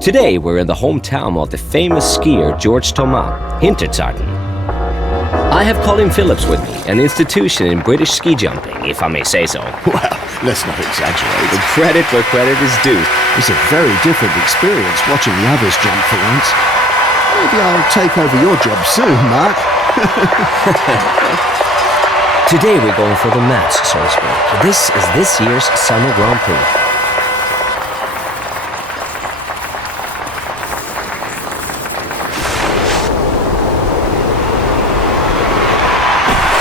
Today we're in the hometown of the famous skier George Thomas, Hinterzarten. I have Colin Phillips with me, an institution in British ski jumping, if I may say so. Well, let's not exaggerate. The credit where credit is due. It's a very different experience watching the others jump for once. Maybe I'll take over your job soon, Mark. Today we're going for the mats, so to speak. This is this year's Summer Grand Prix.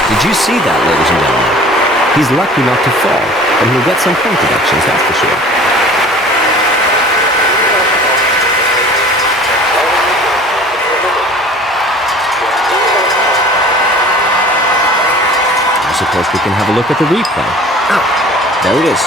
Did you see that, ladies and gentlemen? He's lucky not to fall, and he'll get some point deductions, that's for sure. I suppose we can have a look at the replay. Ah, there it is.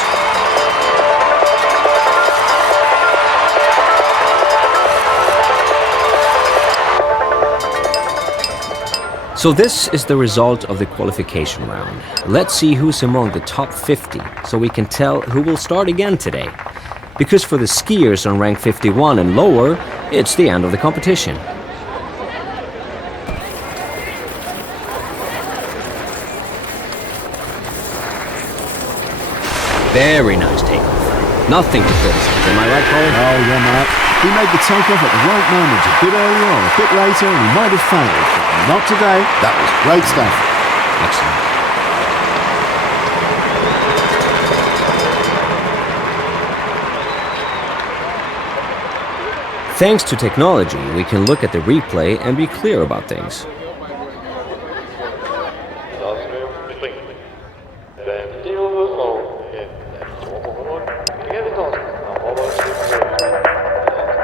So this is the result of the qualification round. Let's see who's among the top 50, so we can tell who will start again today. Because for the skiers on rank 51 and lower, it's the end of the competition. Very nice takeoff. Nothing to criticize, am I right, Colin? Oh, yeah, Mark. He made the takeoff at the right moment, a bit earlier or a bit later, and he might have failed. But not today. That was great stuff. Excellent. Thanks to technology, we can look at the replay and be clear about things.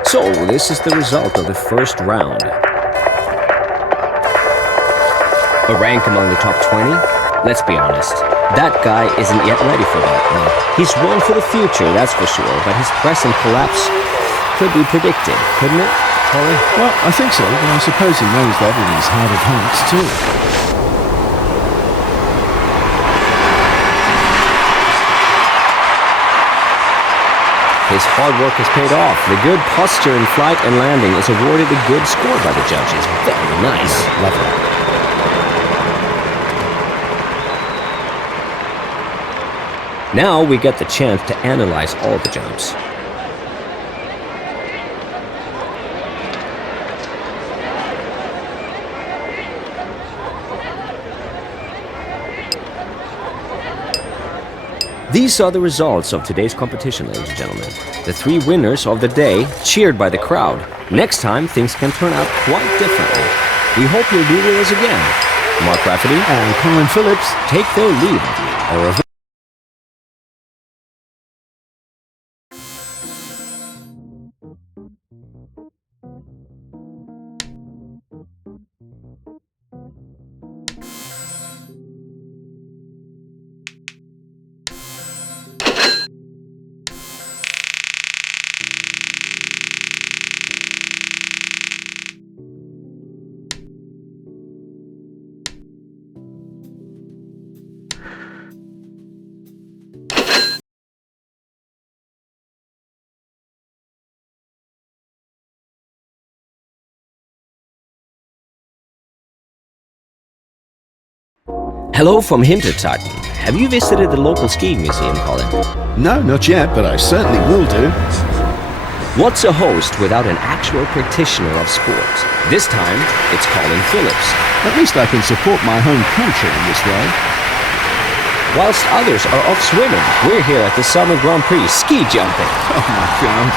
So, this is the result of the first round. A rank among the top 20? Let's be honest, that guy isn't yet ready for that. No. He's one for the future, that's for sure, but his present collapse could be predicted, couldn't it, Colin? Well, I think so, but I suppose he knows that in his heart of hearts, too. His hard work has paid off. The good posture in flight and landing is awarded a good score by the judges. Very nice. Lovely. Now we get the chance to analyze all the jumps. These are the results of today's competition, ladies and gentlemen. The 3 winners of the day, cheered by the crowd. Next time, things can turn out quite differently. We hope you'll be with us again. Mark Rafferty and Colin Phillips take their leave of you. Au revoir. Hello from Hinterzarten. Have you visited the local skiing museum, Colin? No, not yet, but I certainly will do. What's a host without an actual practitioner of sports? This time, it's Colin Phillips. At least I can support my home country in this way. Whilst others are off swimming, we're here at the Summer Grand Prix ski jumping. Oh my God.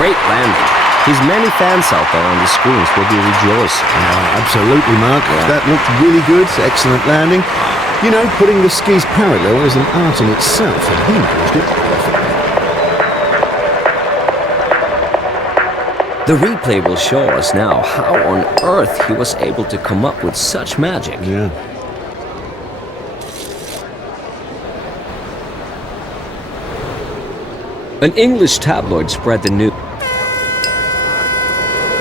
Great landing. His many fans out there on the screens will be rejoicing. Absolutely, Mark. Yeah. That looked really good. Excellent landing. You know, putting the skis parallel is an art in itself, and he managed it perfectly. The replay will show us now how on earth he was able to come up with such magic. Yeah. An English tabloid spread the news.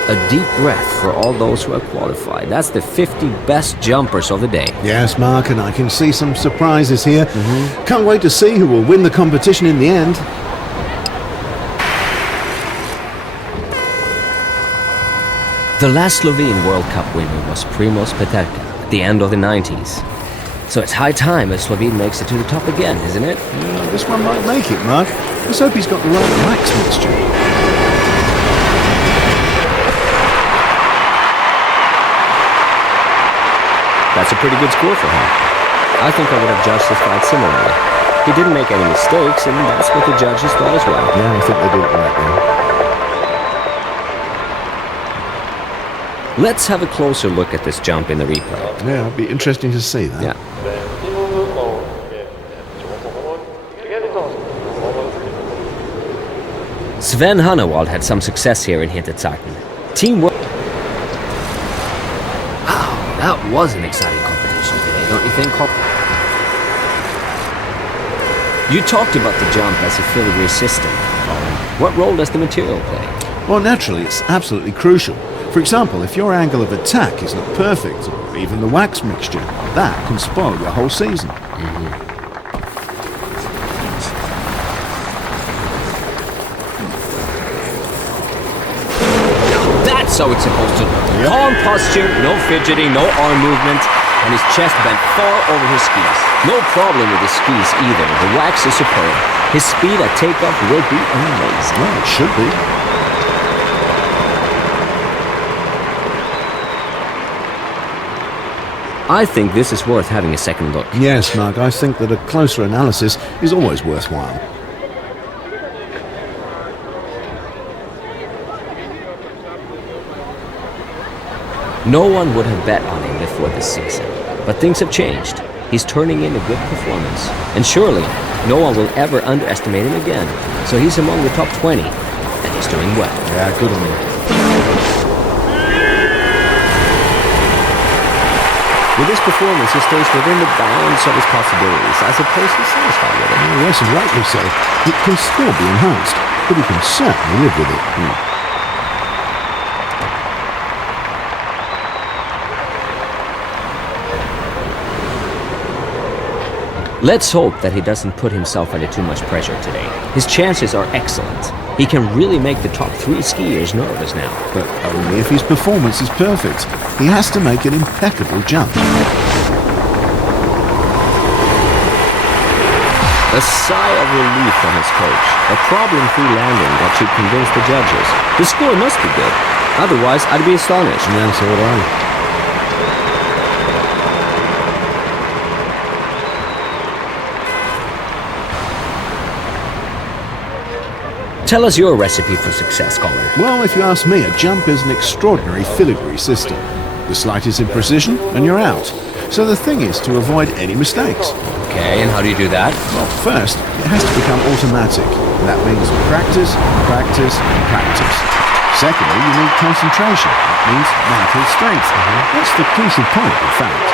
A deep breath for all those who have qualified. That's the 50 best jumpers of the day. Yes, Mark, and I can see some surprises here. Can't wait to see who will win the competition in the end. The last Slovene World Cup winner was Primož Peterka at the end of the 90s. So it's high time a Slovene makes it to the top again, isn't it? This one might make it, Mark. Let's hope he's got the right wax mixture. That's a pretty good score for him. I think I would have judged this fight similarly. He didn't make any mistakes, and that's what the judges thought as well. Yeah, I think they did it right there. Let's have a closer look at this jump in the replay. Yeah, it'll be interesting to see that. Yeah. Sven Hannawald had some success here in Hinterzeiten. Teamwork. Wow, that was an exciting competition today, don't you think? You talked about the jump as a filigree system, Colin. What role does the material play? Well, naturally, it's absolutely crucial. For example, if your angle of attack is not perfect, or even the wax mixture, that can spoil your whole season. That's how it's supposed to look. Yep. Calm posture, no fidgeting, no arm movement, and his chest bent far over his skis. No problem with his skis either. The wax is superb. His speed at takeoff will be amazing. Well, it should be. I think this is worth having a second look. Yes, Mark, I think that a closer analysis is always worthwhile. No one would have bet on him before this season, but things have changed. He's turning in a good performance, and surely no one will ever underestimate him again. So he's among the top 20, and he's doing well. Yeah, good on him. With this performance, he stays within the bounds of his possibilities. I suppose he's satisfied with it. Oh, yes, and rightly so. It can still be enhanced, but he can certainly live with it. Let's hope that he doesn't put himself under too much pressure today. His chances are excellent. He can really make the top 3 skiers nervous now. But only if his performance is perfect. He has to make an impeccable jump. A sigh of relief from his coach. A problem-free landing that should convince the judges. The score must be good. Otherwise, I'd be astonished. Yeah, so would I. Tell us your recipe for success, Colin. Well, if you ask me, a jump is an extraordinary filigree system. The slightest imprecision, and you're out. So the thing is to avoid any mistakes. Okay, and how do you do that? Well, first, it has to become automatic. And that means practice, practice, and practice. Secondly, you need concentration. That means mental strength. That's the crucial point, in fact.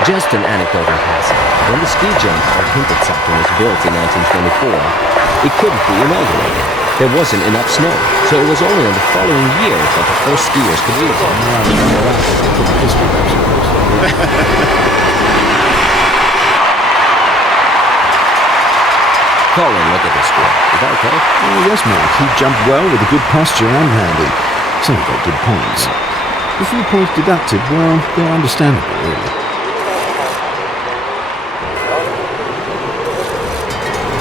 Just an anecdote in passing. When the ski jump of Hinterzeiten was built in 1924, it couldn't be inaugurated. There wasn't enough snow, so it was only in the following year that the first skiers could use it. Colin, look at this score. Is that okay? Oh, yes, Mark. He jumped well with a good posture and handy. So he got good points. The few points deducted, well, they're understandable, really.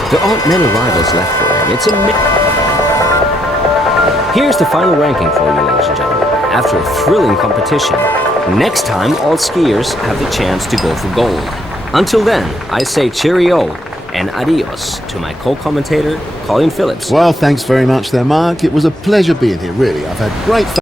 There aren't many rivals left for him. It's a Here's the final ranking for you, ladies and gentlemen. After a thrilling competition, next time all skiers have the chance to go for gold. Until then, I say cheerio and adios to my co-commentator, Colin Phillips. Well, thanks very much there, Mark. It was a pleasure being here, really. I've had great fun.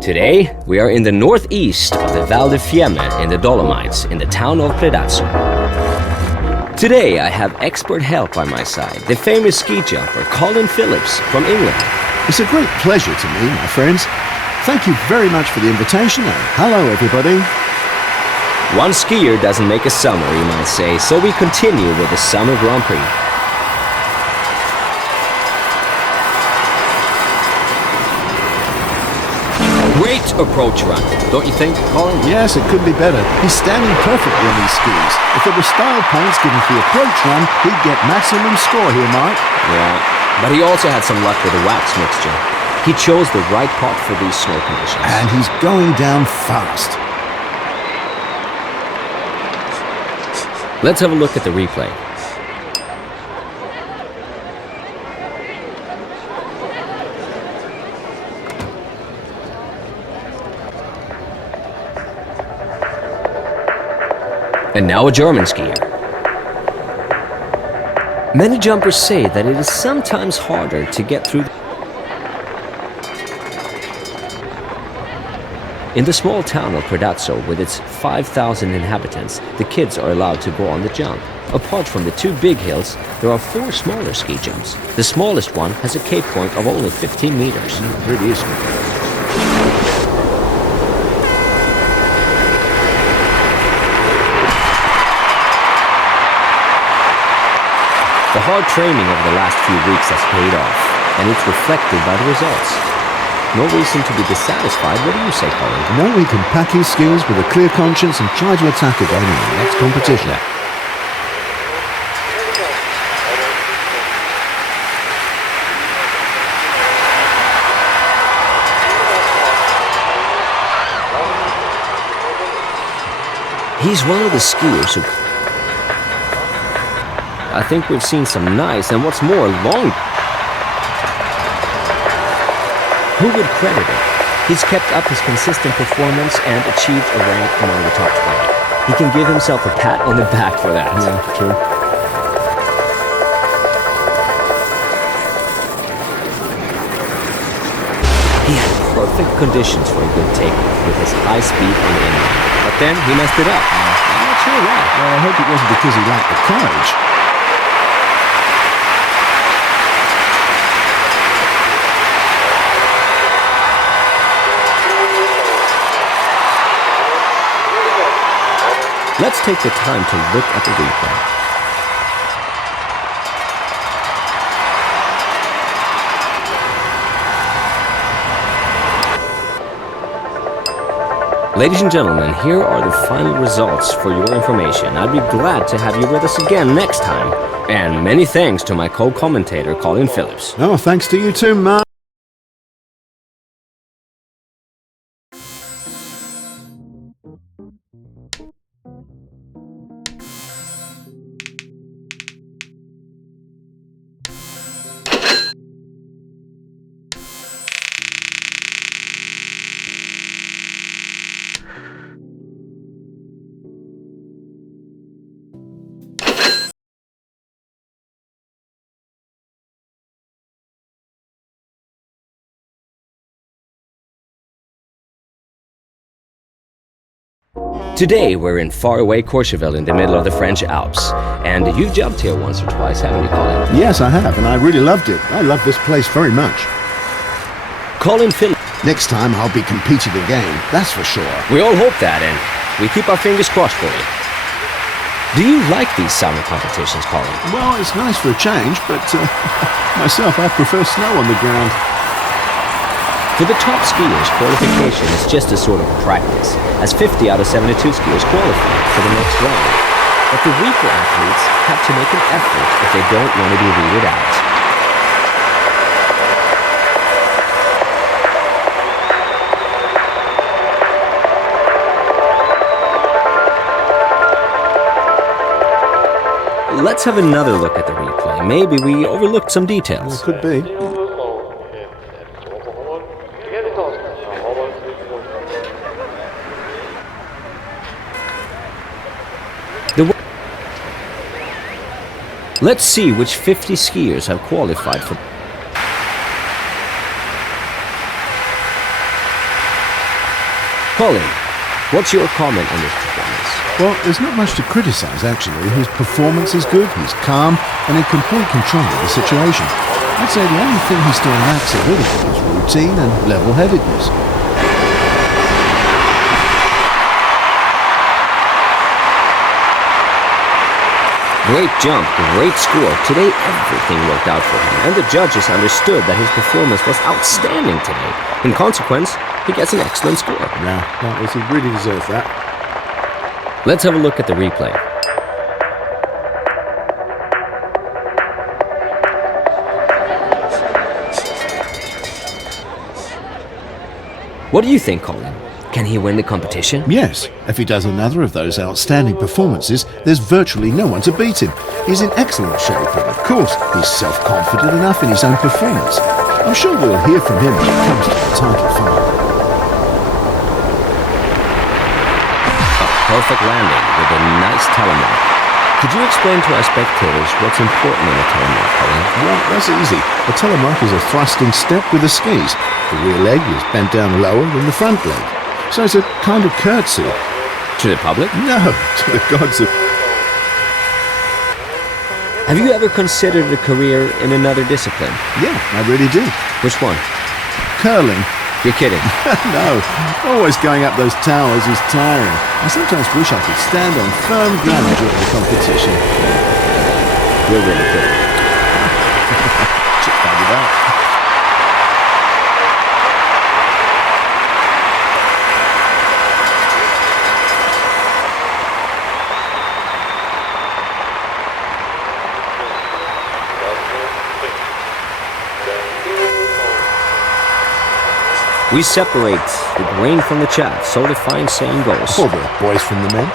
Today, we are in the northeast of the Val di Fiemme in the Dolomites, in the town of Predazzo. Today, I have expert help by my side, the famous ski jumper Colin Phillips from England. It's a great pleasure to me, my friends. Thank you very much for the invitation, and hello, everybody. One skier doesn't make a summer, you might say, so we continue with the Summer Grand Prix. Great approach run, don't you think, Colin? Yes, it could be better. He's standing perfectly on these skis. If there were style points given for the approach run, he'd get maximum score here, Mike. Yeah, but he also had some luck with the wax mixture. He chose the right pot for these snow conditions. And he's going down fast. Let's have a look at the replay. And now a German skier. Many jumpers say that it is sometimes harder to get through. In the small town of Predazzo, with its 5,000 inhabitants, the kids are allowed to go on the jump. Apart from the two big hills, there are 4 smaller ski jumps. The smallest one has a cape point of only 15 meters. It really is. The hard training over the last few weeks has paid off, and it's reflected by the results. No reason to be dissatisfied. What do you say, Colin? No, he can pack his skills with a clear conscience and try to attack again in the next competition. Yeah. He's one of the skiers who... I think we've seen some nice, and what's more, long... Who would credit it? He's kept up his consistent performance and achieved a rank among the top 20. He can give himself a pat on the back for that. Yeah, true. He had perfect conditions for a good takeoff with his high speed on the inline. But then he messed it up. I'm not sure why. Well, I hope it wasn't because he lacked the courage. Let's take the time to look at the replay. Ladies and gentlemen, here are the final results for your information. I'd be glad to have you with us again next time. And many thanks to my co-commentator, Colin Phillips. Oh, thanks to you too, Mark. Today we're in faraway Courchevel in the middle of the French Alps. And you've jumped here once or twice, haven't you, Colin? Yes, I have, and I really loved it. I love this place very much. Colin Phillips. Next time I'll be competing again, that's for sure. We all hope that, and we keep our fingers crossed for you. Do you like these summer competitions, Colin? Well, it's nice for a change, but myself, I prefer snow on the ground. For the top skiers, qualification is just a sort of practice, as 50 out of 72 skiers qualify for the next round. But the weaker athletes have to make an effort if they don't want to be weeded out. Let's have another look at the replay. Maybe we overlooked some details. It could be. Let's see which 50 skiers have qualified for... Colin, what's your comment on this performance? Well, there's not much to criticise, actually. His performance is good, he's calm, and in complete control of the situation. I'd say the only thing he still lacks a little bit is routine and level-headedness. Great jump, great score. Today everything worked out for him, and the judges understood that his performance was outstanding today. In consequence, he gets an excellent score. Yeah, he really deserved that. Let's have a look at the replay. What do you think, Colin? Can he win the competition? Yes, if he does another of those outstanding performances, there's virtually no one to beat him. He's in excellent shape, and of course, he's self-confident enough in his own performance. I'm sure we'll hear from him when it comes to the title fight. A perfect landing with a nice telemark. Could you explain to our spectators what's important in a telemark, Colin? Well, that's easy. A telemark is a thrusting step with the skis. The rear leg is bent down lower than the front leg. So it's a kind of curtsy. To the public? No, to the gods of... Have you ever considered a career in another discipline? Yeah, I really do. Which one? Curling. You're kidding. No, always going up those towers is tiring. I sometimes wish I could stand on firm ground during the competition. You're really kidding. Just found it out. We separate the grain from the chaff, so the fine saying goes. Or the boys from the men.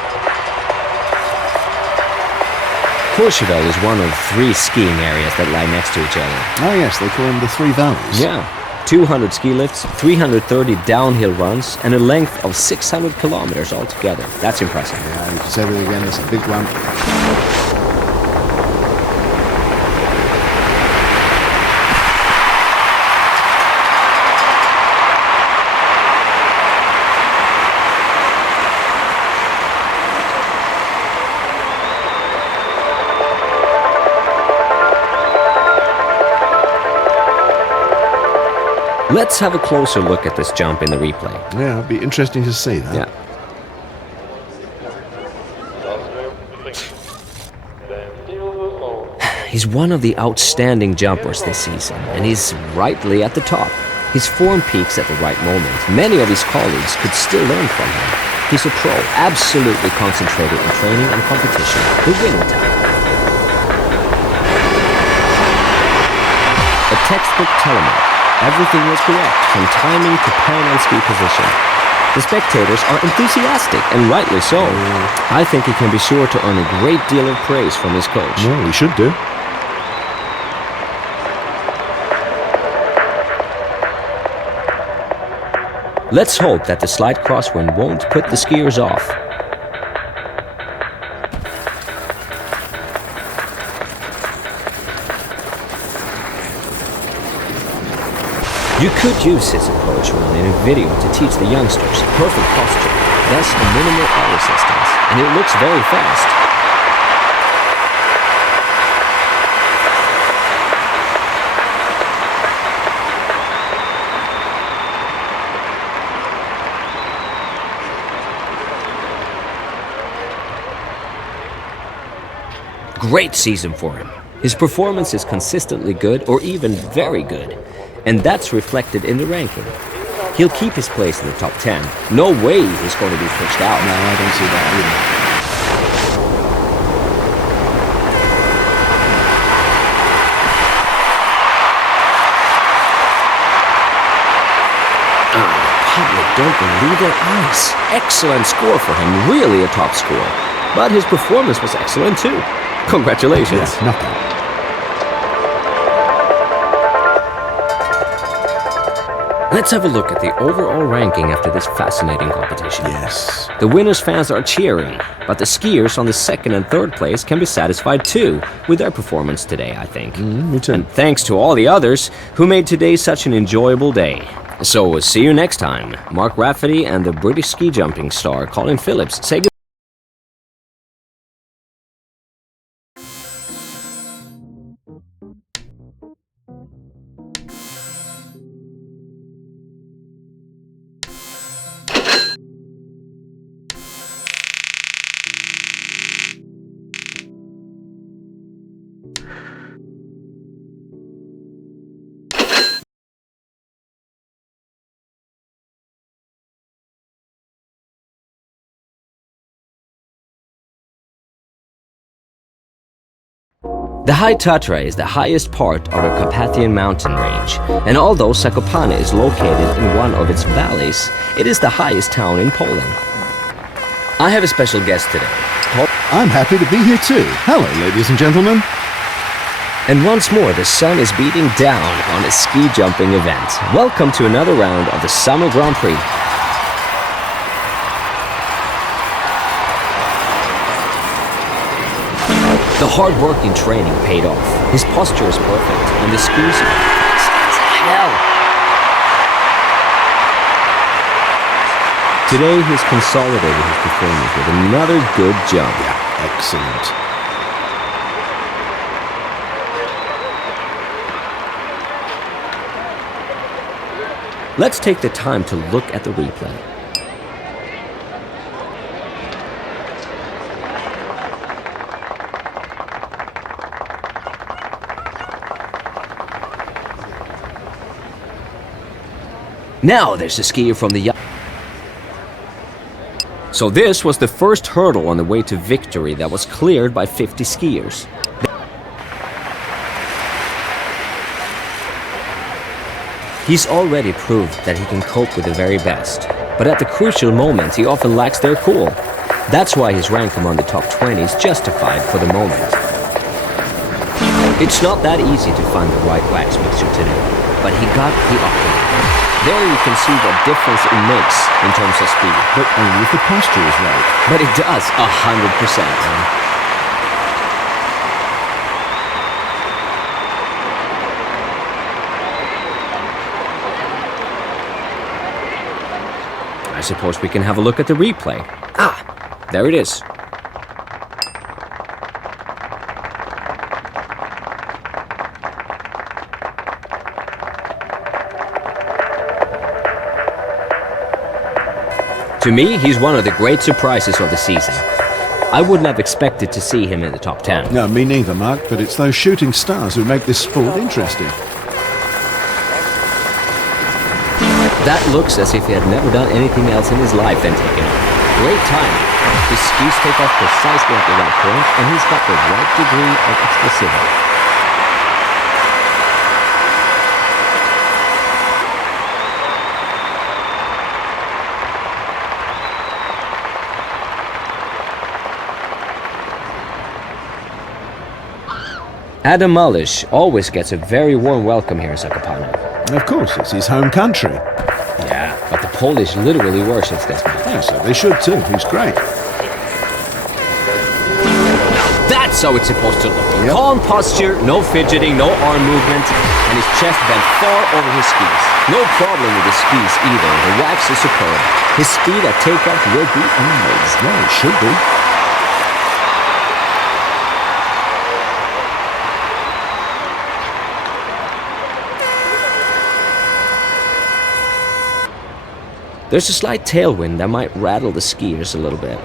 Courchevel is one of 3 skiing areas that lie next to each other. Oh yes, they call them the Three Valleys. Yeah. 200 ski lifts, 330 downhill runs, and a length of 600 kilometers altogether. That's impressive. Yeah, you can say that again, it's a big one. Let's have a closer look at this jump in the replay. Yeah, it'd be interesting to see that. Yeah. He's one of the outstanding jumpers this season, and he's rightly at the top. His form peaks at the right moment. Many of his colleagues could still learn from him. He's a pro, absolutely concentrated in training and competition. The winning time. A textbook telemark. Everything was correct, from timing to parallel ski position. The spectators are enthusiastic, and rightly so. I think he can be sure to earn a great deal of praise from his coach. Well, he should do. Let's hope that the slight crosswind won't put the skiers off. You could use his approach in a video to teach the youngsters perfect posture, thus a minimal air resistance, and it looks very fast. Great season for him. His performance is consistently good or even very good, and that's reflected in the ranking. He'll keep his place in the top 10. No way he's going to be pushed out. No, I don't see that The public don't believe their eyes. Excellent score for him, really a top score. But his performance was excellent too. Congratulations. Yes, nothing. Let's have a look at the overall ranking after this fascinating competition. Yes. The winners' fans are cheering, but the skiers on the 2nd and 3rd place can be satisfied too with their performance today, I think. Me too. And thanks to all the others who made today such an enjoyable day. So, see you next time. Mark Rafferty and the British ski jumping star Colin Phillips say goodbye. The High Tatra is the highest part of the Carpathian mountain range, and although Zakopane is located in one of its valleys, it is the highest town in Poland. I have a special guest today. I'm happy to be here too. Hello, ladies and gentlemen. And once more, the sun is beating down on a ski jumping event. Welcome to another round of the Summer Grand Prix. The hard work and training paid off. His posture is perfect, and the skis are fast as hell. Today, he's consolidated his performance with another good jump. Yeah, excellent. Let's take the time to look at the replay. Now there's a skier from the... So this was the first hurdle on the way to victory that was cleared by 50 skiers. He's already proved that he can cope with the very best, but at the crucial moment he often lacks their cool. That's why his rank among the top 20 is justified for the moment. It's not that easy to find the right wax mixture today, but he got the optimum. There you can see what difference it makes in terms of speed. But only if the posture is right. But it does, 100%, man. I suppose we can have a look at the replay. Ah, there it is. To me, he's one of the great surprises of the season. I wouldn't have expected to see him in the top 10. No, me neither, Mark, but it's those shooting stars who make this sport interesting. That looks as if he had never done anything else in his life than taking off. Great timing. His skis take off precisely at the right point, and he's got the right degree of explosivity. Adam Mullish always gets a very warm welcome here in Zakopane. Of course, it's his home country. Yeah, but the Polish literally worships this man. Yeah, so they should too. He's great. That's how it's supposed to look. Yep. Calm posture, no fidgeting, no arm movement, and his chest bent far over his skis. No problem with his skis either. The wax is superb. His speed at takeoff will be amazing. Well, it should be. There's a slight tailwind that might rattle the skiers a little bit.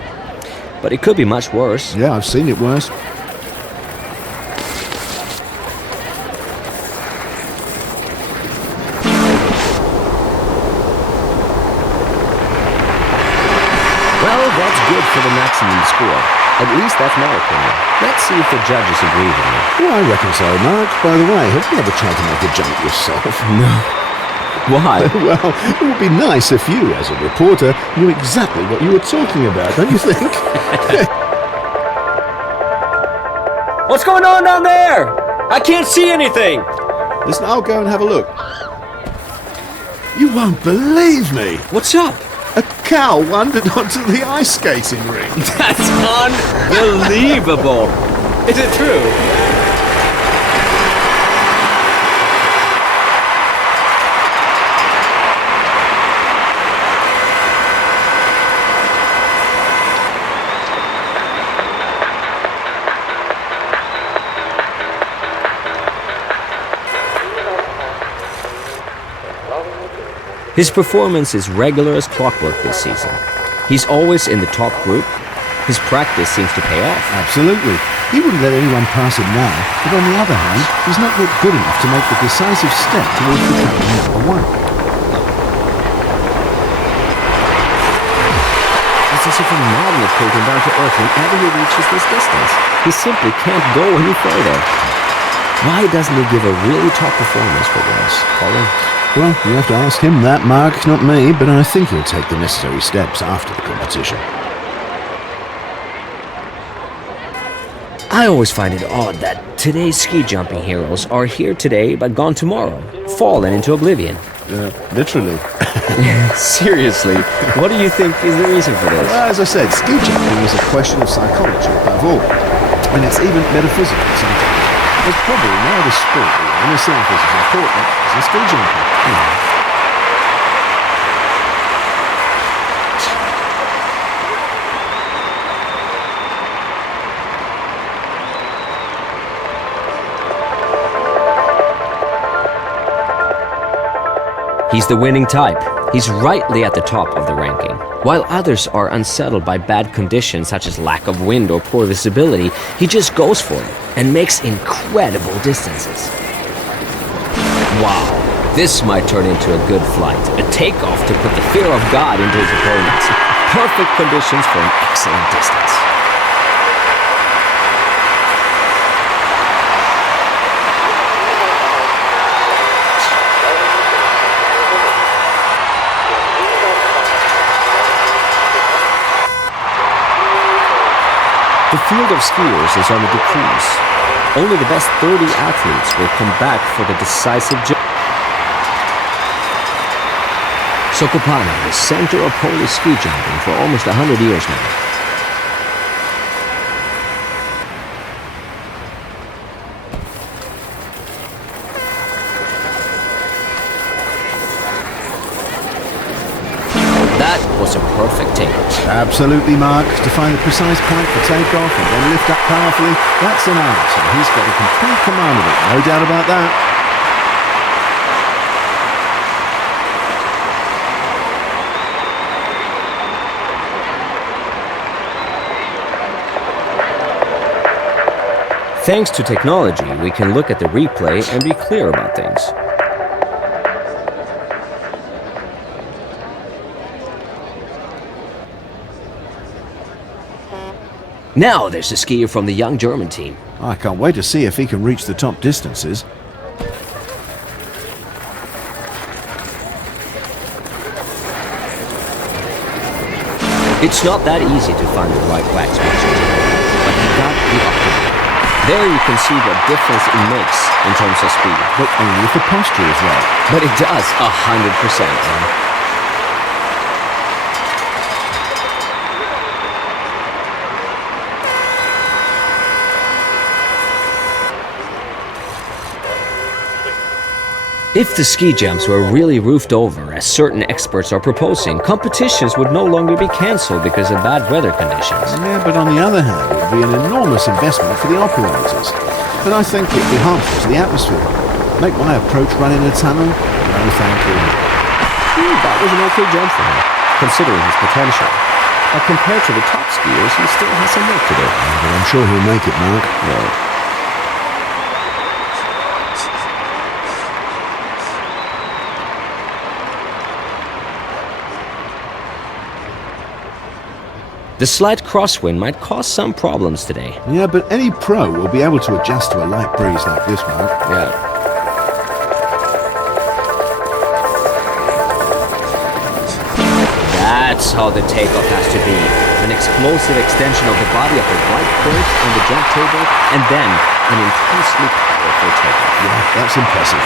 But it could be much worse. Yeah, I've seen it worse. Well, that's good for the maximum score. At least that's my opinion. Let's see if the judges agree with me. Well, I reckon so, Mark. By the way, have you ever tried to make a jump yourself? No. Why? Well, it would be nice if you, as a reporter, knew exactly what you were talking about, don't you think? What's going on down there? I can't see anything. Listen, I'll go and have a look. You won't believe me. What's up? A cow wandered onto the ice skating rink. That's unbelievable. Is it true? His performance is regular as clockwork this season. He's always in the top group. His practice seems to pay off. Absolutely. He wouldn't let anyone pass him now, but on the other hand, he's not yet good enough to make the decisive step towards becoming number one. It's as if a magnet pulled him down to earth whenever he reaches this distance. He simply can't go any further. Why doesn't he give a really top performance for once, Colin? Well, you have to ask him that, Mark, not me, but I think he'll take the necessary steps after the competition. I always find it odd that today's ski jumping heroes are here today but gone tomorrow, fallen into oblivion. Literally. Seriously, what do you think is the reason for this? Well, as I said, ski jumping is a question of psychology above all, and it's even metaphysical sometimes. There's probably no other sport where inner self is as important as ski jumping. He's the winning type. He's rightly at the top of the ranking. While others are unsettled by bad conditions such as lack of wind or poor visibility, he just goes for it and makes incredible distances. Wow, this might turn into a good flight, a takeoff to put the fear of God into his opponents. Perfect conditions for an excellent distance. The field of skiers is on the decrease. Only the best 30 athletes will come back for the decisive jump. Zakopane, the center of Polish ski jumping for almost 100 years now. That was a perfect takeoff. Absolutely, Mark. To find the precise point for takeoff and then lift up powerfully, that's an art, and he's got a complete command of it, no doubt about that. Thanks to technology, we can look at the replay and be clear about things. Now there's a skier from the young German team. I can't wait to see if he can reach the top distances. It's not that easy to find the right wax mixture, but he got the optimum. There you can see what difference it makes in terms of speed. But only if the posture is right. But it does, 100%. If the ski jumps were really roofed over, as certain experts are proposing, competitions would no longer be cancelled because of bad weather conditions. Yeah, but on the other hand, it would be an enormous investment for the operators. But I think it would be harmful to the atmosphere. Make my approach run in a tunnel? No, thank you. That was an okay jump for him, considering his potential. But compared to the top skiers, he still has some work to do. But I'm sure he'll make it, Mark. Yeah. The slight crosswind might cause some problems today. Yeah, but any pro will be able to adjust to a light breeze like this, Mark. Yeah. That's how the takeoff has to be. An explosive extension of the body at the right point on the jump table, and then an intensely powerful takeoff. Yeah, that's impressive.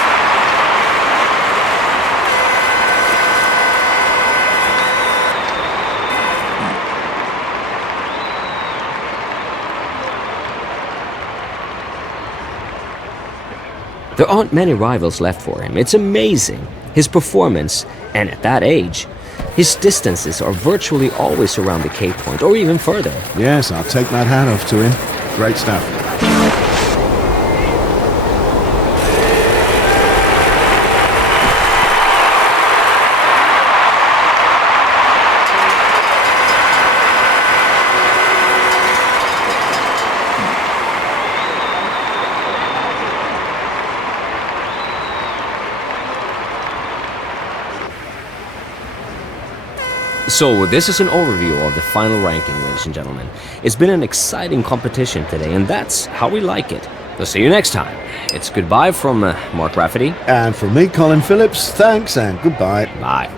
There aren't many rivals left for him. It's amazing. His performance, and at that age, his distances are virtually always around the K point, or even further. Yes, I'll take that hat off to him. Great stuff. So this is an overview of the final ranking, ladies and gentlemen. It's been an exciting competition today, and that's how we like it. So see you next time. It's goodbye from Mark Rafferty. And from me, Colin Phillips, thanks and goodbye. Bye.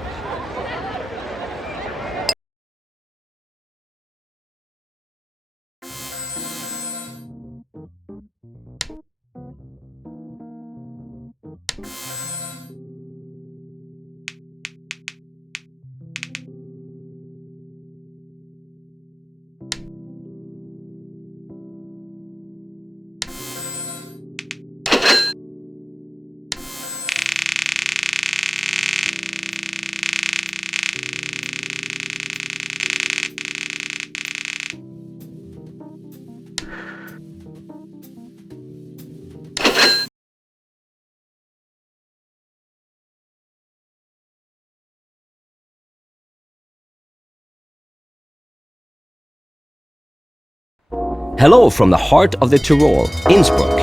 Hello from the heart of the Tyrol, Innsbruck.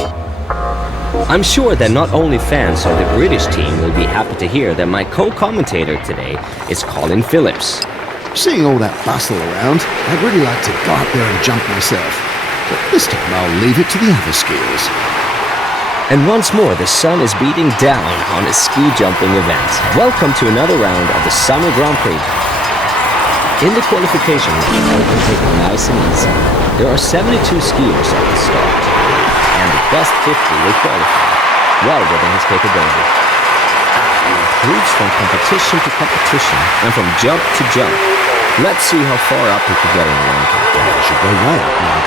I'm sure that not only fans of the British team will be happy to hear that my co-commentator today is Colin Phillips. Seeing all that bustle around, I'd really like to go up there and jump myself. But this time I'll leave it to the other skiers. And once more, the sun is beating down on a ski jumping event. Welcome to another round of the Summer Grand Prix. In the qualification round, we can take it nice and easy. There are 72 skiers at the start, and the best 50 will qualify, well within his capability. He improves from competition to competition and from jump to jump. Let's see how far up he can get in the ranking. It should go way up now.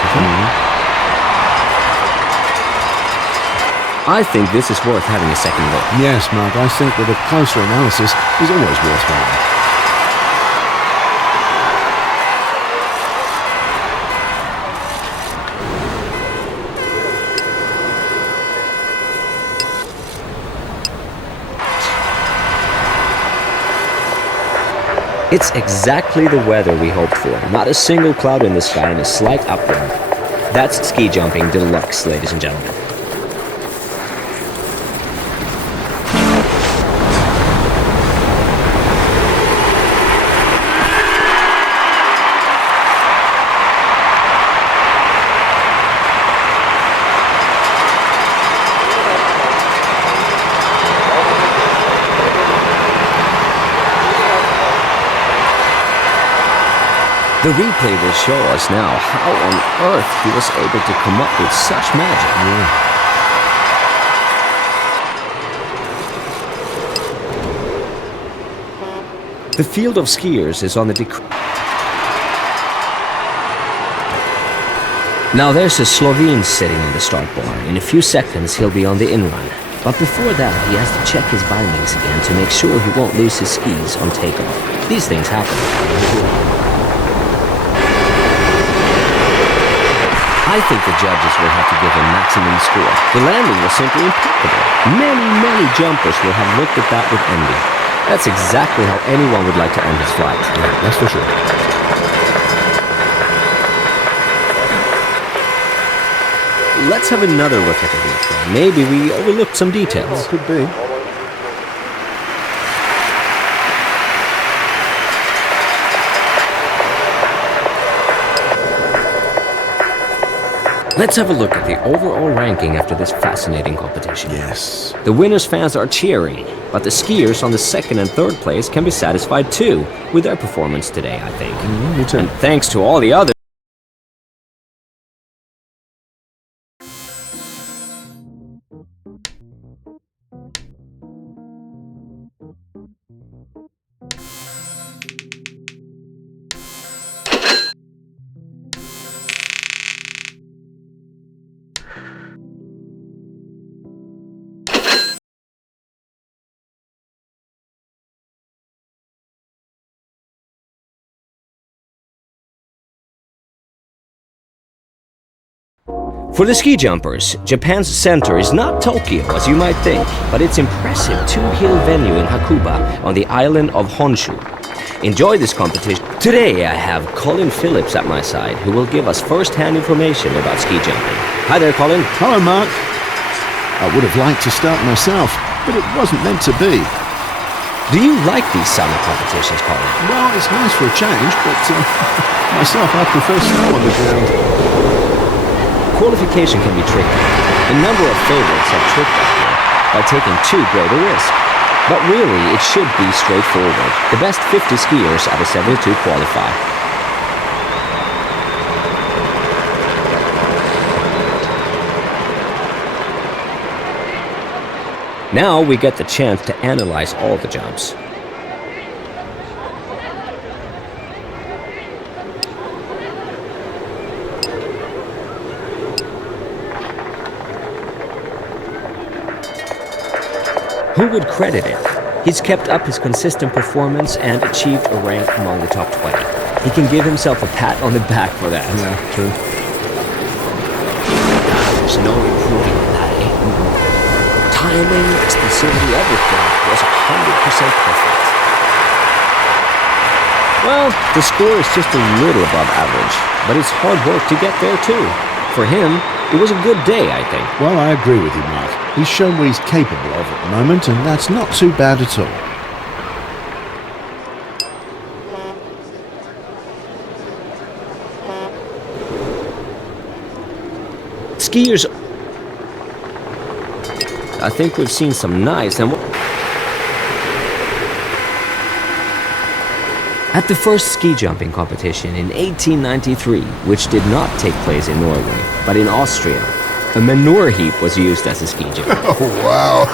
I think this is worth having a second look. Yes, Mark, I think that a closer analysis is always worthwhile. It's exactly the weather we hoped for. Not a single cloud in the sky and a slight upwind. That's ski jumping deluxe, ladies and gentlemen. The replay will show us now how on earth he was able to come up with such magic. The field of skiers is on the decrease. Now there's a Slovene sitting on the start bar. In a few seconds he'll be on the in-run. But before that he has to check his bindings again to make sure he won't lose his skis on takeoff. These things happen. I think the judges will have to give a maximum score. The landing was simply impeccable. Many jumpers will have looked at that with envy. That's exactly how anyone would like to end his flight. Yeah, that's for sure. Let's have another look at the replay. Maybe we overlooked some details. Well, could be. Let's have a look at the overall ranking after this fascinating competition. Yes. The winners' fans are cheering, but the skiers on the second and third place can be satisfied too with their performance today, I think. Me too. And thanks to all the others. For the ski jumpers, Japan's center is not Tokyo as you might think, but its impressive two-hill venue in Hakuba on the island of Honshu. Enjoy this competition. Today I have Colin Phillips at my side, who will give us first-hand information about ski jumping. Hi there, Colin. Hello, Mark. I would have liked to start myself, but it wasn't meant to be. Do you like these summer competitions, Colin? Well, it's nice for a change, but myself, I prefer snow on the ground. Qualification can be tricky. A number of favorites have tricked up here by taking too great a risk. But really, it should be straightforward. The best 50 skiers out of 72 qualify. Now we get the chance to analyze all the jumps. Who would credit it? He's kept up his consistent performance and achieved a rank among the top 20. He can give himself a pat on the back for that. Yeah, true. There's no improving on that, eh? Timing, explosivity, everything was 100% perfect. Well, the score is just a little above average, but it's hard work to get there too. For him, it was a good day, I think. Well, I agree with you, Mark. He's shown what he's capable of at the moment, and that's not too bad at all. Skiers, I think we've seen some nice and... At the first ski jumping competition in 1893, which did not take place in Norway, but in Austria, a manure heap was used as a ski jump. Oh, wow.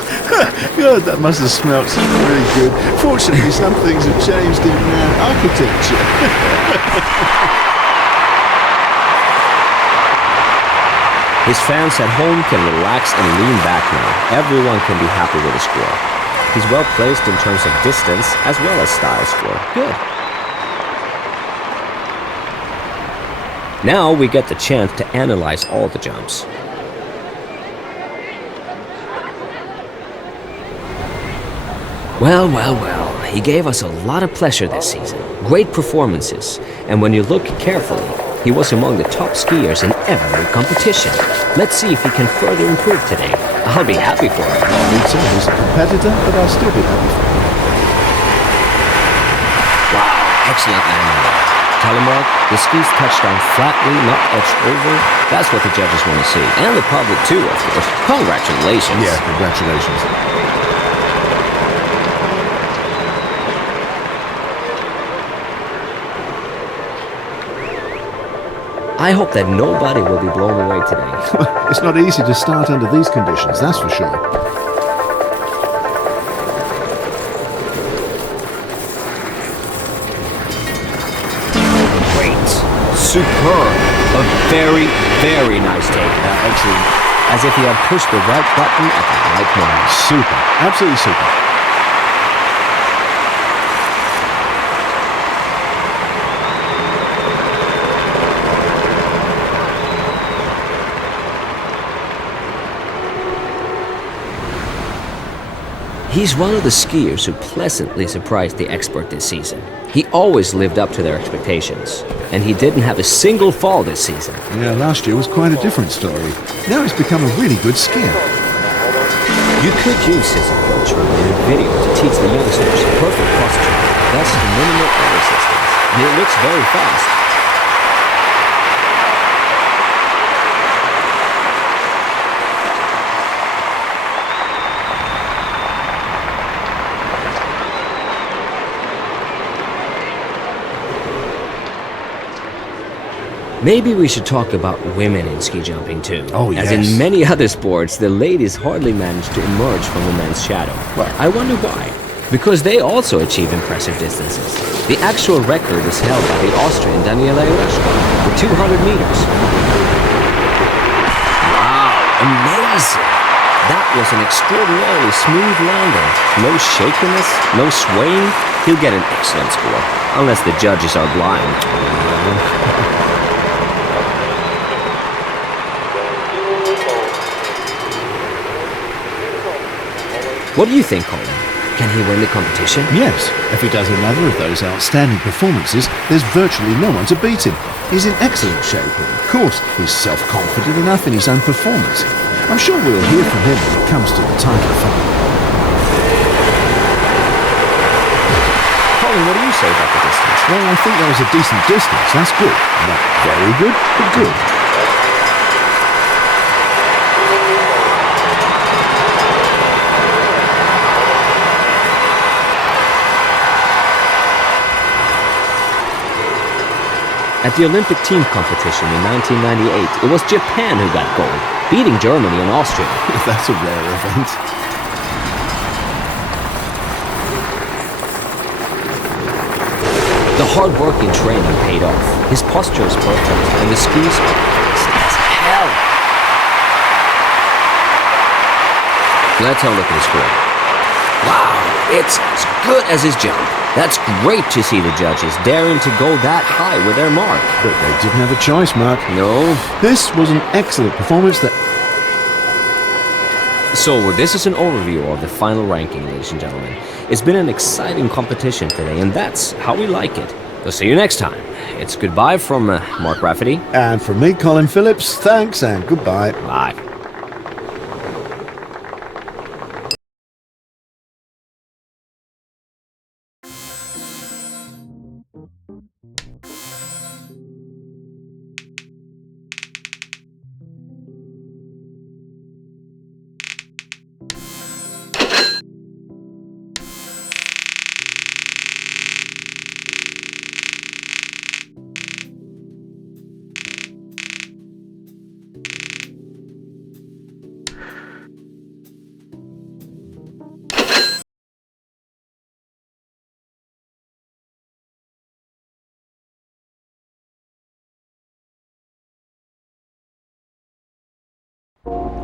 God, that must have smelt really good. Fortunately, some things have changed in architecture. His fans at home can relax and lean back now. Everyone can be happy with the score. He's well placed in terms of distance as well as style score. Good. Now we get the chance to analyze all the jumps. Well, he gave us a lot of pleasure this season. Great performances, and when you look carefully, he was among the top skiers in every competition. Let's see if he can further improve today. I'll be happy for him. Me too. He's a competitor, but I'll still be happy for him. Wow, excellent landing. Telemark, the skis touched down flatly, not edged over. That's what the judges want to see. And the public too, of course. Congratulations. Yeah, congratulations. I hope that nobody will be blown away today. It's not easy to start under these conditions, that's for sure. Great. Superb. A very, very nice take. Excellent. As if he had pushed the right button at the right moment. Super. Absolutely super. He's one of the skiers who pleasantly surprised the expert this season. He always lived up to their expectations, and he didn't have a single fall this season. Yeah, last year was quite a different story. Now he's become a really good skier. You could use his approach in a video to teach the youngsters perfect posture, thus minimal air resistance. And it looks very fast. Maybe we should talk about women in ski jumping too. Oh, As yes. in many other sports, the ladies hardly manage to emerge from the men's shadow. Well. I wonder why. Because they also achieve impressive distances. The actual record is held by the Austrian Daniela Oreshko with 200 meters. Wow, amazing! That was an extraordinarily smooth landing. No shakiness, no swaying. He'll get an excellent score, unless the judges are blind. What do you think, Colin? Can he win the competition? Yes, if he does another of those outstanding performances, there's virtually no one to beat him. He's in excellent shape, and of course, he's self-confident enough in his own performance. I'm sure we'll hear from him when it comes to the title fight. say about the distance? Well, I think that was a decent distance. That's good. Not very good, but good. At the Olympic team competition in 1998, it was Japan who got gold, beating Germany and Austria. That's a rare event. The hard work and training paid off. His posture is perfect, and the skis are fast as hell. Let's have a look at his score. Wow, it's as good as his jump. That's great to see the judges daring to go that high with their mark. But they didn't have a choice, Mark. No. This was an excellent performance that... So, this is an overview of the final ranking, ladies and gentlemen. It's been an exciting competition today, and that's how we like it. So see you next time. It's goodbye from Mark Rafferty. And from me, Colin Phillips, thanks and goodbye. Bye.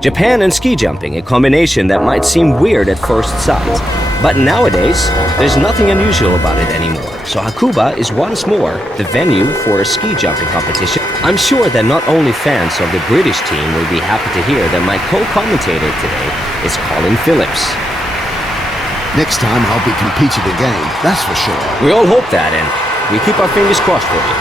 Japan and ski jumping, a combination that might seem weird at first sight. But nowadays, there's nothing unusual about it anymore. So Hakuba is once more the venue for a ski jumping competition. I'm sure that not only fans of the British team will be happy to hear that my co-commentator today is Colin Phillips. Next time I'll be competing again, that's for sure. We all hope that, and we keep our fingers crossed for you.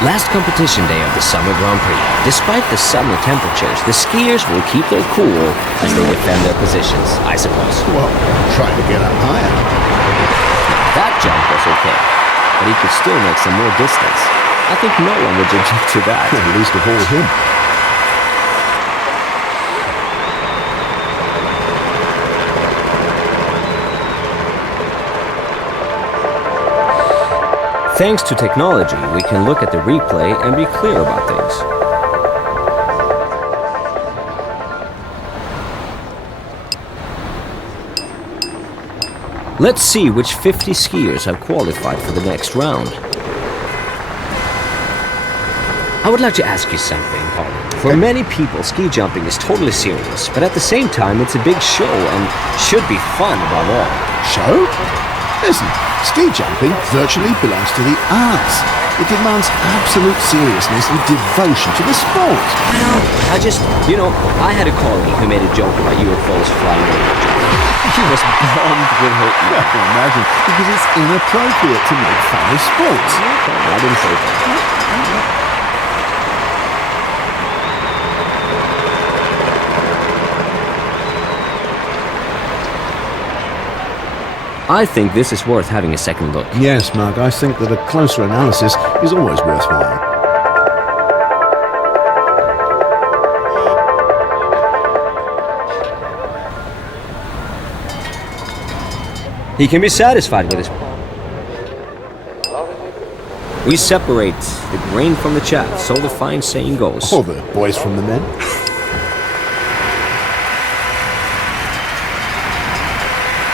Last competition day of the Summer Grand Prix. Despite the summer temperatures, the skiers will keep their cool as they defend their positions, I suppose. Well, try to get up higher. That jump was okay, but he could still make some more distance. I think no one would object to that. At least of all him. Thanks to technology, we can look at the replay and be clear about things. Let's see which 50 skiers have qualified for the next round. I would like to ask you something, Colin. For many people, ski jumping is totally serious, but at the same time, it's a big show and should be fun above all. Show? Listen, ski jumping virtually belongs to the arts. It demands absolute seriousness and devotion to the sport. I had a colleague who made a joke about UFOs flying over Japan. He was bombed with hope. I can imagine, because it's inappropriate to make fun of sports. I didn't say that. I think this is worth having a second look. Yes, Mark, I think that a closer analysis is always worthwhile. He can be satisfied with his... We separate the grain from the chaff, so the fine saying goes. Or the boys from the men.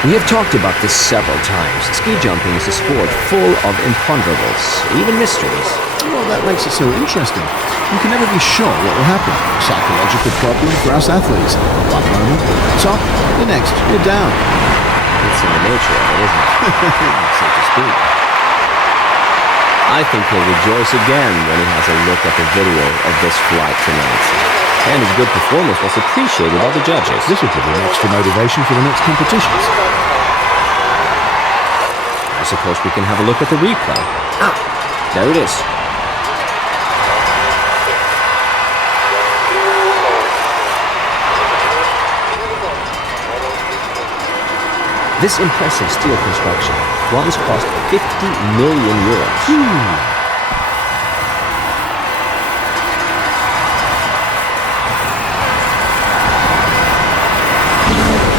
We have talked about this several times. Ski jumping is a sport full of imponderables, even mysteries. Well, that makes it so interesting. You can never be sure what will happen. Psychological problem for us athletes. One moment, top, the next, you're down. It's in the nature of it, isn't it? So to speak. I think he'll rejoice again when he has a look at the video of this flight tonight. And his good performance was appreciated by the judges. This will give him extra motivation for the next competitions. I suppose we can have a look at the replay. There it is. This impressive steel construction once cost 50 million euros.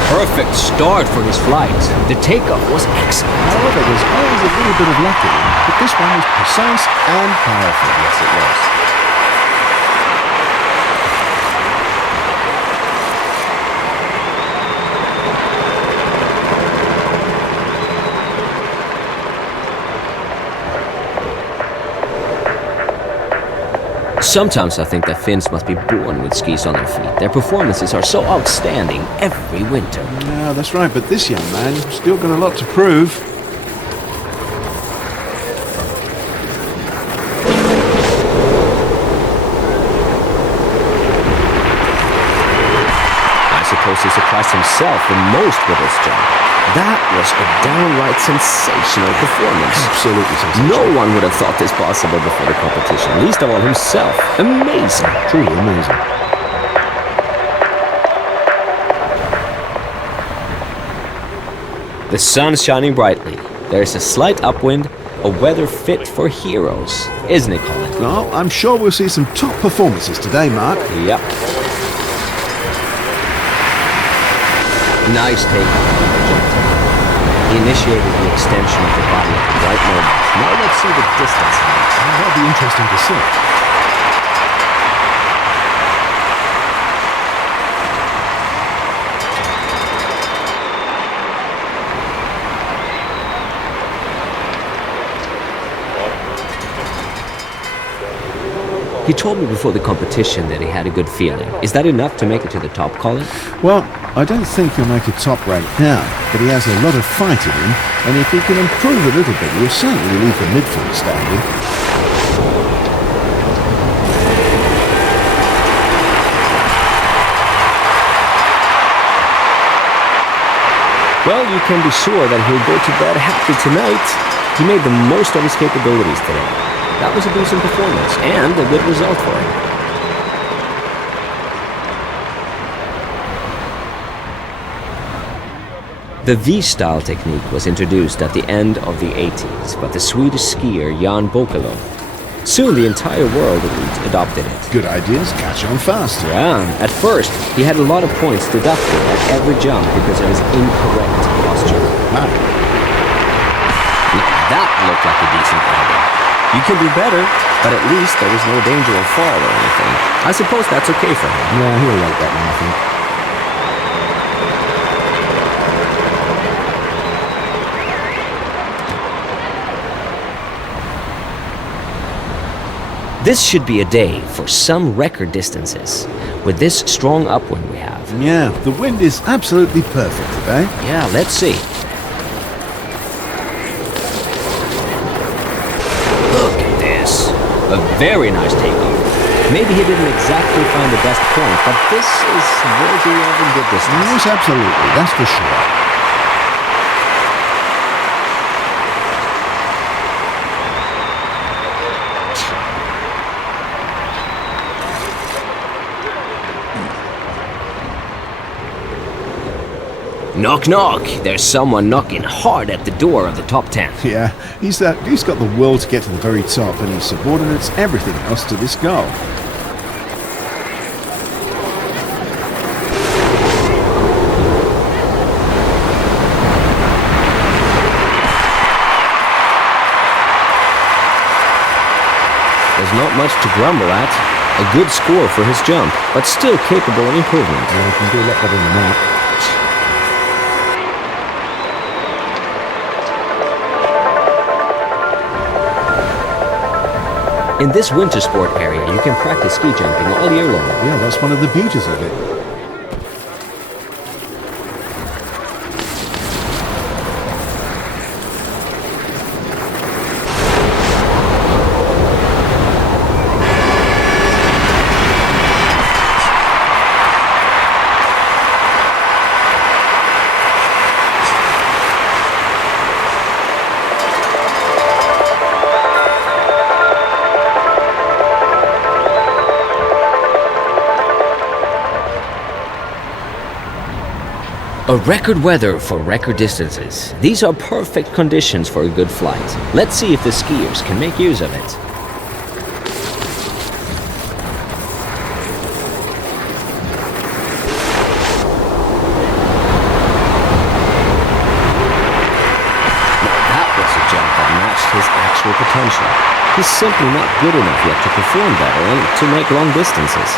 Perfect start for his flight. The takeoff was excellent. However, there's always a little bit of luck in it, but this one was precise and powerful. Yes, it was. Sometimes I think that Finns must be born with skis on their feet. Their performances are so outstanding every winter. Yeah, that's right, but this young man still got a lot to prove. I suppose he surprised himself the most with this jump. That was a downright sensational performance. Absolutely sensational. No one would have thought this possible before the competition, least of all himself. Amazing. Truly amazing. The sun's shining brightly. There's a slight upwind, a weather fit for heroes, isn't it, Colin? Well, I'm sure we'll see some top performances today, Mark. Yep. Nice take. He initiated the extension of the body at the right moment. Now let's see the distance. That'll be interesting to see. He told me before the competition that he had a good feeling. Is that enough to make it to the top, Colin? Well, I don't think he'll make a top right now, but he has a lot of fight in him, and if he can improve a little bit, he'll certainly leave the midfield standing. Well, you can be sure that he'll go to bed happy tonight. He made the most of his capabilities today. That was a decent performance, and a good result for him. The V-style technique was introduced at the end of the 80s by the Swedish skier Jan Bokalo. Soon the entire world adopted it. Good ideas catch on fast. Yeah, at first he had a lot of points deducted at every jump because of his incorrect posture. Ah. Now that looked like a decent landing. You can do better, but at least there was no danger of fall or anything. I suppose that's okay for him. Yeah, he'll like that one, I think. This should be a day for some record distances. With this strong upwind we have. Yeah, the wind is absolutely perfect today. Yeah, let's see. A very nice takeoff. Maybe he didn't exactly find the best point, but this is worthy of a good distance. Yes, absolutely, that's for sure. Knock, knock. There's someone knocking hard at the door of the top 10. Yeah, he's got the will to get to the very top, and he subordinates everything else to this goal. There's not much to grumble at. A good score for his jump, but still capable of improvement. Yeah, he can do a lot better than that. In this winter sport area, you can practice ski jumping all year long. Yeah, that's one of the beauties of it. record weather for record distances. These are perfect conditions for a good flight. Let's see if the skiers can make use of it. His actual potential. He's simply not good enough yet to perform better and to make long distances.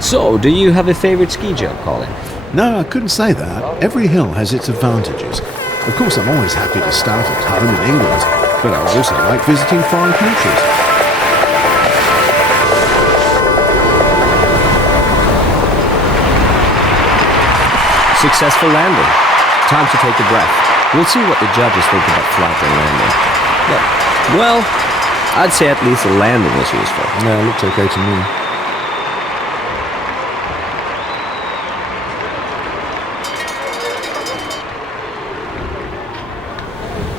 So, do you have a favorite ski jump, Colin? No, I couldn't say that. Every hill has its advantages. Of course, I'm always happy to start at home in England, but I also like visiting foreign countries. Successful landing. Time to take a breath. We'll see what the judges think about flight and landing. But, well, I'd say at least the landing was useful. No, it looked okay to me.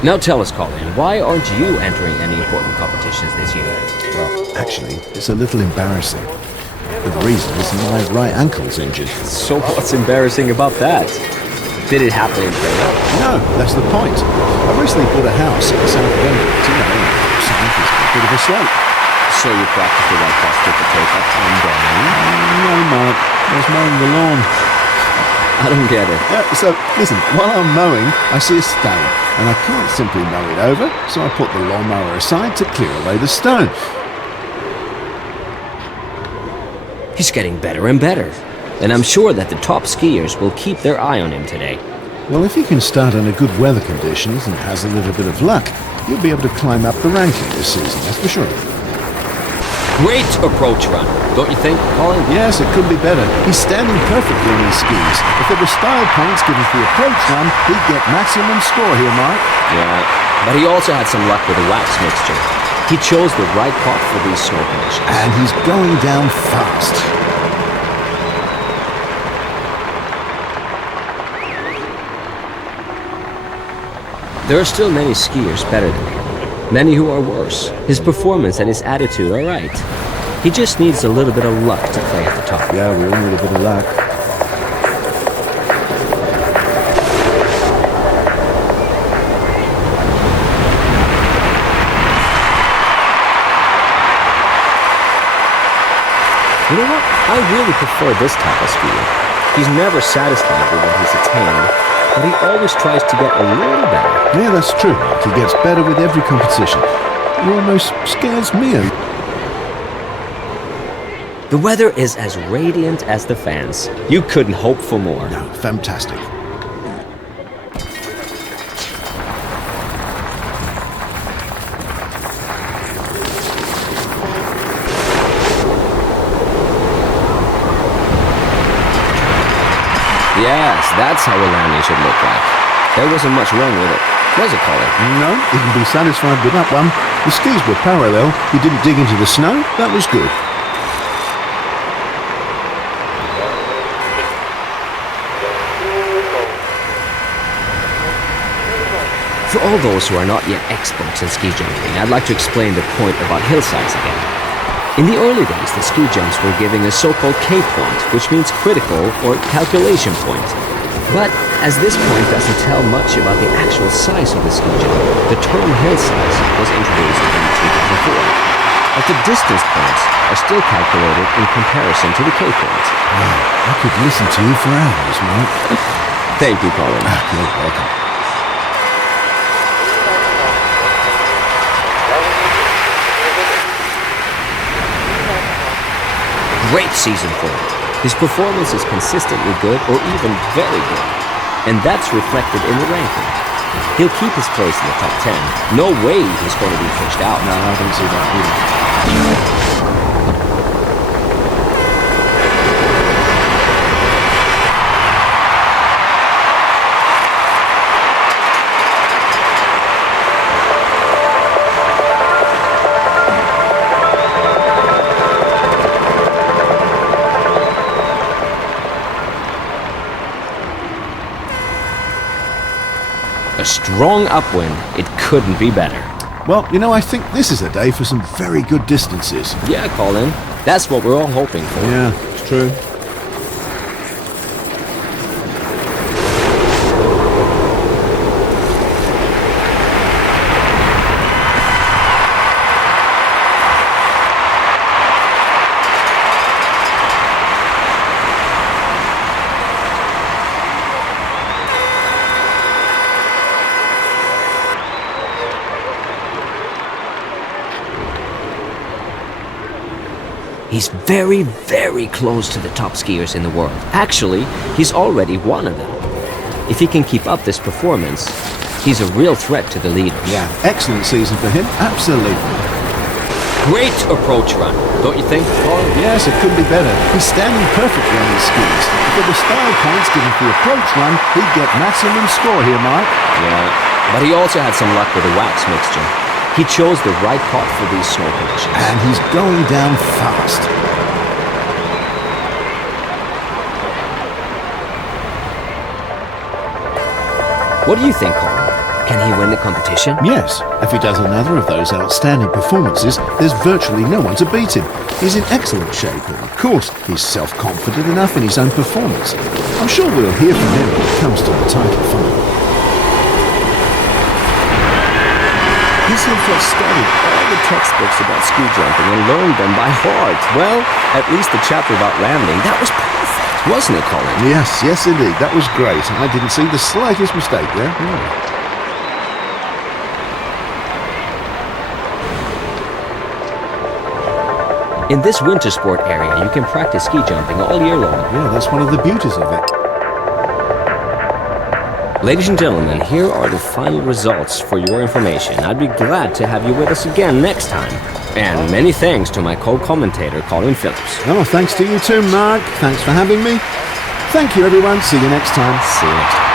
Now tell us, Colin, why aren't you entering any important competitions this year? Well, actually, it's a little embarrassing. The reason is my right ankle's injured. So what's embarrassing about that? Did it happen in Prix? No, that's the point. I recently bought a house in the south of England. You know, so it's a bit of a slope. So you practiced the right posture to take up and down? No, Mark. I was mowing the lawn. I don't get it. So, listen, while I'm mowing, I see a stone, and I can't simply mow it over, so I put the lawnmower aside to clear away the stone. He's getting better and better. And I'm sure that the top skiers will keep their eye on him today. Well, if he can start under good weather conditions and has a little bit of luck, he'll be able to climb up the ranking this season, that's for sure. Great approach run, don't you think, Colin? Yes, it could be better. He's standing perfectly on his skis. If there were style points given for the approach run, he'd get maximum score here, Mark. Yeah, but he also had some luck with the wax mixture. He chose the right pot for these snow conditions. And he's going down fast. There are still many skiers better than him. Many who are worse. His performance and his attitude are right. He just needs a little bit of luck to play at the top. Yeah, we all need a bit of luck. You know what? I really prefer this type of skier. He's never satisfied with what he's attained, but he always tries to get a little better. Yeah, that's true. He gets better with every competition. He almost scares me. The weather is as radiant as the fans. You couldn't hope for more. No, fantastic. Yes, that's how a landing should look like. There wasn't much wrong with it, was it, Colin? No, he can be satisfied with that one. The skis were parallel. He didn't dig into the snow. That was good. For all those who are not yet experts in ski jumping, I'd like to explain the point about hillsides again. In the early days, the ski jumps were giving a so-called K point, which means critical or calculation point. But as this point doesn't tell much about the actual size of the ski jump, the term hillsides was introduced in 2004. But the distance points are still calculated in comparison to the K point. Wow, I could listen to you for hours, Mark. Thank you, Colin. You're welcome. Great season for him. His performance is consistently good or even very good. And that's reflected in the ranking. He'll keep his place in the top 10. No way he's going to be pushed out. No, I don't see that either. A strong upwind. It couldn't be better. Well, you know, I think this is a day for some very good distances. Yeah, Colin. That's what we're all hoping for. Yeah, it's true. He's very, very close to the top skiers in the world. Actually, he's already one of them. If he can keep up this performance, he's a real threat to the leaders. Yeah, excellent season for him, absolutely. Great approach run, don't you think, Colin? Yes, it couldn't be better. He's standing perfectly on his skis. For the style points given for the approach run, he'd get maximum score here, Mark. Yeah, but he also had some luck with the wax mixture. He chose the right pot for these snow conditions. And he's going down fast. What do you think, Colin? Can he win the competition? Yes, if he does another of those outstanding performances, there's virtually no one to beat him. He's in excellent shape, and of course, he's self-confident enough in his own performance. I'm sure we'll hear from him when it comes to the title final. He seems to have studied all the textbooks about ski jumping and learned them by heart. Well, at least the chapter about landing, that was perfect, wasn't it, Colin? Yes, indeed. That was great. I didn't see the slightest mistake there. In this winter sport area, you can practice ski jumping all year long. Yeah, that's one of the beauties of it. Ladies and gentlemen, here are the final results for your information. I'd be glad to have you with us again next time. And many thanks to my co-commentator, Colin Phillips. Oh, thanks to you too, Mark. Thanks for having me. Thank you, everyone. See you next time. See you next time.